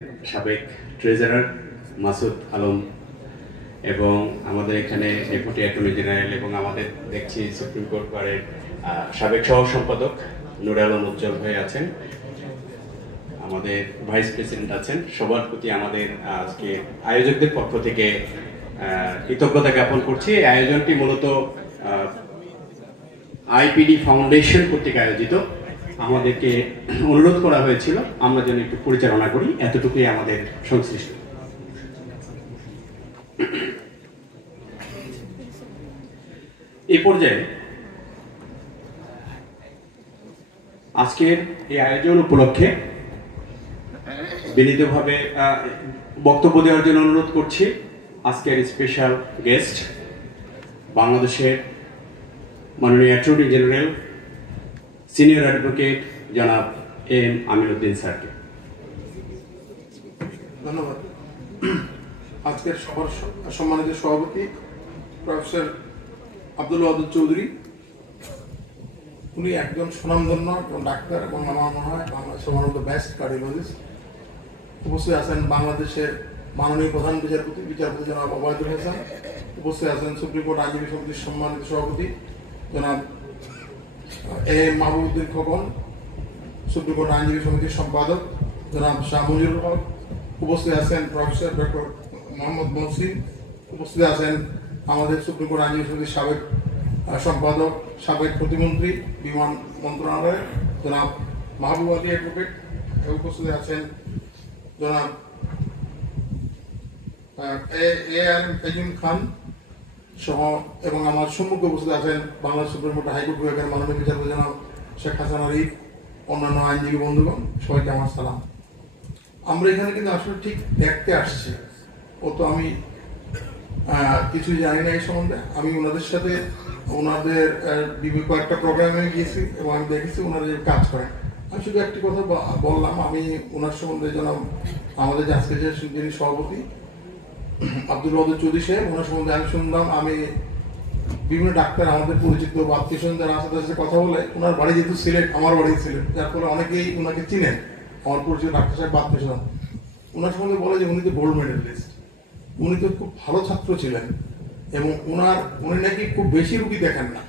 সাবেক ট্রেজারার মাসুদ আলম এবং আমাদের এখানে ডেপুটি অ্যাটর্নি জেনারেল এবং আমাদের দেখছি সুপ্রিম কোর্ট বারের সাবেক সহ সম্পাদক নুর আলম উজ্জ্বল ভাই আছেন, আমাদের ভাইস প্রেসিডেন্ট আছেন। সবার প্রতি আমাদের আজকে আয়োজকদের পক্ষ থেকে কৃতজ্ঞতা জ্ঞাপন করছি। এই আয়োজনটি মূলত আইপিডি ফাউন্ডেশন কর্তৃক আয়োজিত। আমাদেরকে অনুরোধ করা হয়েছিল আমরা যেন একটু পরিচালনা করি, এতটুকুই আমাদের সংশ্লিষ্ট। এই পর্যায়ে আজকের এই আয়োজন উপলক্ষে বিনীতভাবে বক্তব্য দেওয়ার জন্য অনুরোধ করছি আজকের স্পেশাল গেস্ট বাংলাদেশের মাননীয় অ্যাটর্নি জেনারেল সিনিয়র অ্যাডভোকেট জনাব এম আমির উদ্দিন স্যারকে। ধন্যবাদ। আজকের সভার সম্মানিত সভাপতি প্রফেসর আব্দুল ওয়াদুদ চৌধুরী, উনি একজন সুনামধন্য ডাক্তার এবং আমার মনে হয় বাংলাদেশের one of the best cardiologist. উপস্থিত আছেন বাংলাদেশের মাননীয় প্রধান বিচারপতি জনাব ওবায়দুল হাসান। উপস্থিত আছেন সুপ্রিম কোর্ট আইনজীবী সমিতির সম্মানিত সভাপতি জনাব এ মাহবুবউদ্দিন খোকন, সুপ্রিম কোর্ট আইনজীবী সমিতির সম্পাদক জনাব শাহ মুজিবুর হক। উপস্থিত আছেন প্রফেসর ডক্টর মোহাম্মদ মহসিন। উপস্থিত আছেন আমাদের সুপ্রিম কোর্ট আইনজীবী সমিতির সাবেক সম্পাদক, সাবেক প্রতিমন্ত্রী বিমান মন্ত্রণালয়ের জনাব মাহবুব আলী অ্যাডভোকেট। উপস্থিত আছেন জনাব এ আর এজিম খান সহ এবং আমার সম্মুখে উপস্থিত আছেন বাংলাদেশ সুপ্রিম কোর্ট হাইকোর্ট বিভাগের মাননীয় বিচারপতি জনাব শেখ হাসান আরিফ, অন্যান্য আইনজীবী বন্ধুগণ, সবাইকে আমার সালাম। আমরা এখানে কিন্তু আসলে ঠিক দেখতে আসছি, ও তো আমি কিছুই জানি না এই সম্বন্ধে। আমি ওনাদের সাথে ওনাদের কয়েকটা প্রোগ্রামে গিয়েছি এবং আমি দেখেছি ওনারা যে কাজ করেন। আমি শুধু একটি কথা বললাম, আমি ওনার সম্বন্ধে জনাব আমাদের আজকে যিনি সভাপতি আব্দুল ওয়াদুদ চৌধুরী সাহেব, ওনার সম্বন্ধে আমি শুনলাম। আমি বিভিন্ন ডাক্তার আমাদের পরিচিত বা আত্মীয় স্বজন যারা আছে তাদের সাথে কথা বলে, ওনার বাড়ি যেহেতু সিলেট, আমার বাড়ি সিলেট, যার ফলে অনেকেই ওনাকে চিনেন, আমার পরিচিত ডাক্তার সাহেব বা আত্মীয় স্বজন। ওনার সম্বন্ধে বলে যে উনি তো গোল্ড মেডেলিস্ট, উনি তো খুব ভালো ছাত্র ছিলেন এবং উনি নাকি খুব বেশি রুগী দেখেন না,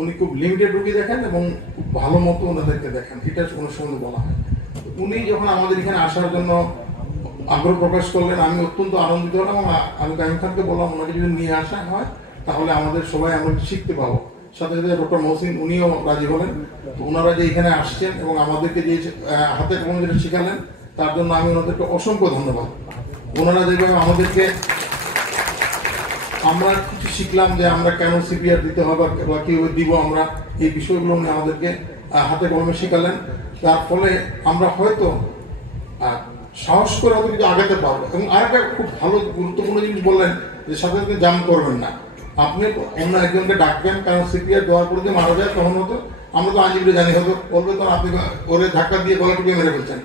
উনি খুব লিমিটেড রুগী দেখেন এবং খুব ভালো মতো ওনাদেরকে দেখেন, এটা ওনার সম্বন্ধে বলা হয়। উনি যখন আমাদের এখানে আসার জন্য আগ্রহ প্রকাশ করলেন, আমি অত্যন্ত আনন্দিত হলাম। আমি কাইম খানকে বললাম ওনাকে যদি নিয়ে আসা হয় তাহলে আমাদের সবাই আমরা শিখতে পাবো। সাথে সাথে ডক্টর মহসিন উনিও রাজি হলেন। ওনারা যে এখানে আসছেন এবং আমাদেরকে যে হাতে কলমে যেটা শিখালেন তার জন্য আমি ওনাদেরকে অসংখ্য ধন্যবাদ। ওনারা যেভাবে আমাদেরকে, আমরা কিছু শিখলাম যে আমরা কেন সিপিআর দিতে হবে বা কিভাবে দিব, আমরা এই বিষয়গুলো উনি আমাদেরকে হাতে কলমে শিখালেন। তার ফলে আমরা হয়তো সাহস করে হয়তো কিছু আগাতে পারবো। এবং আরেকটা খুব ভালো গুরুত্বপূর্ণ জিনিস বললেন যে সাথে সাথে জাম করবেন না, আপনি অন্য একজনকে ডাকবেন, কারণ সিপিআর দেওয়ার পরে যে মারা যায় তখন হতো আমরা তো আইনজীবী জানি হতো বলবে তো আপনি ওরে ধাক্কা দিয়ে গলা টুকে মেরে ফেলছেন।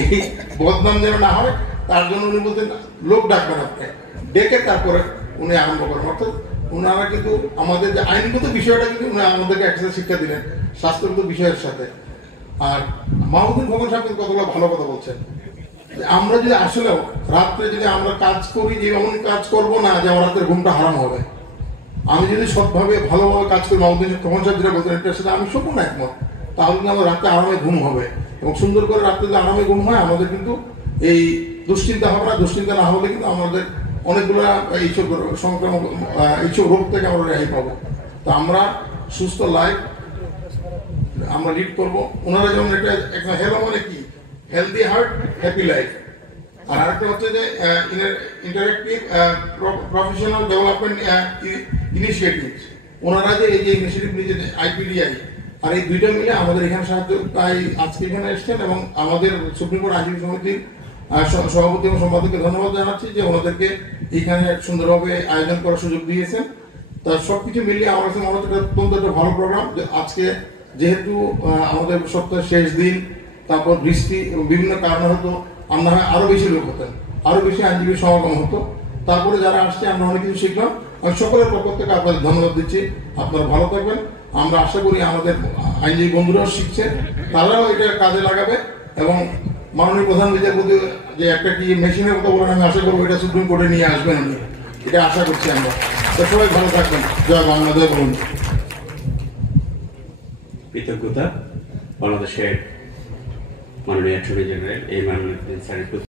এই বদনাম যেন না হয় তার জন্য উনি বলতেন লোক ডাকবেন, আপনি ডেকে তারপরে উনি আরম্ভ করেন। অর্থাৎ ওনারা কিন্তু আমাদের যে আইনগত বিষয়টা কিন্তু উনি আমাদেরকে একসাথে শিক্ষা দিলেন স্বাস্থ্যগত বিষয়ের সাথে। আর মাহবুবুল খোকন সাহেব কিন্তু কতগুলো ভালো কথা বলছেন। আমরা যদি আসলেও রাত্রে যদি আমরা কাজ করি, যে এমন কাজ করবো না যে আমার রাতের ঘুমটা হারাম হবে। আমি যদি সৎভাবে ভালোভাবে কাজ করি, মাহবুবুল খোকন সাহেব যেটা বলতেন এটার সাথে আমি সম্পূর্ণ একমত, তাহলে কিন্তু আমার রাতে আরামে ঘুম হবে এবং সুন্দর করে রাত্রে যদি আরামে ঘুম হয় আমাদের কিন্তু এই দুশ্চিন্তা হবে না। দুশ্চিন্তা না হলে কিন্তু আমাদের অনেকগুলো এইসব সংক্রামক এইসব রোগ থেকে আমরা রেহাই পাবো। তো আমরা সুস্থ লাইফ আমরা লিড করবো। ওনারা যেমন একটা হেলথ মানে কি, হেলদি হার্ট হ্যাপি লাইফ। আর আরেকটা হচ্ছে যে ইন্টারেক্টিভ প্রফেশনাল ডেভেলপমেন্ট ইনিশিয়েটিভ। ওনারা যে এই যে ইনিশিয়েটিভ নিয়েছে আইপিডিআই, আর এই দুইটা মিলে আমাদের এখানে সাহায্য, তাই আজকে এখানে এসছেন এবং আমাদের সুপ্রিম কোর্ট আইনজীবী সমিতির সভাপতি এবং সম্পাদককে ধন্যবাদ জানাচ্ছি যে ওনাদেরকে এখানে সুন্দরভাবে আয়োজন করার সুযোগ দিয়েছেন। তা সবকিছু মিলিয়ে আমার কাছে মনে হচ্ছে অত্যন্ত একটা ভালো প্রোগ্রাম। আজকে যেহেতু আমাদের সপ্তাহের শেষ দিন, তারপর বৃষ্টি এবং বিভিন্ন কারণে হতো আমরা আরো বেশি লোক হতেন, আরো বেশি আইনজীবীর সমাগম হতো। তারপরে যারা আসছে আমরা অনেক কিছু শিখলাম। আমি সকলের পক্ষ থেকে আপনাদের ধন্যবাদ দিচ্ছি। আপনারা ভালো থাকবেন। আমরা আশা করি আমাদের আইনজীবী বন্ধুরাও শিখছে, তারাও এটা কাজে লাগাবে এবং মাননীয় প্রধান বিচারপতি যে একটা কি মেশিনের কথা বলেন, আমি আশা করবো এটা সুপ্রিম কোর্টে নিয়ে আসবেন উনি, এটা আশা করছি আমরা। তো সবাই ভালো থাকবেন। জয় বাংলা, জয় বলুন। কৃতজ্ঞতা বাংলাদেশের মাননীয় অ্যাটর্নি জেনারেল এই মাননীয়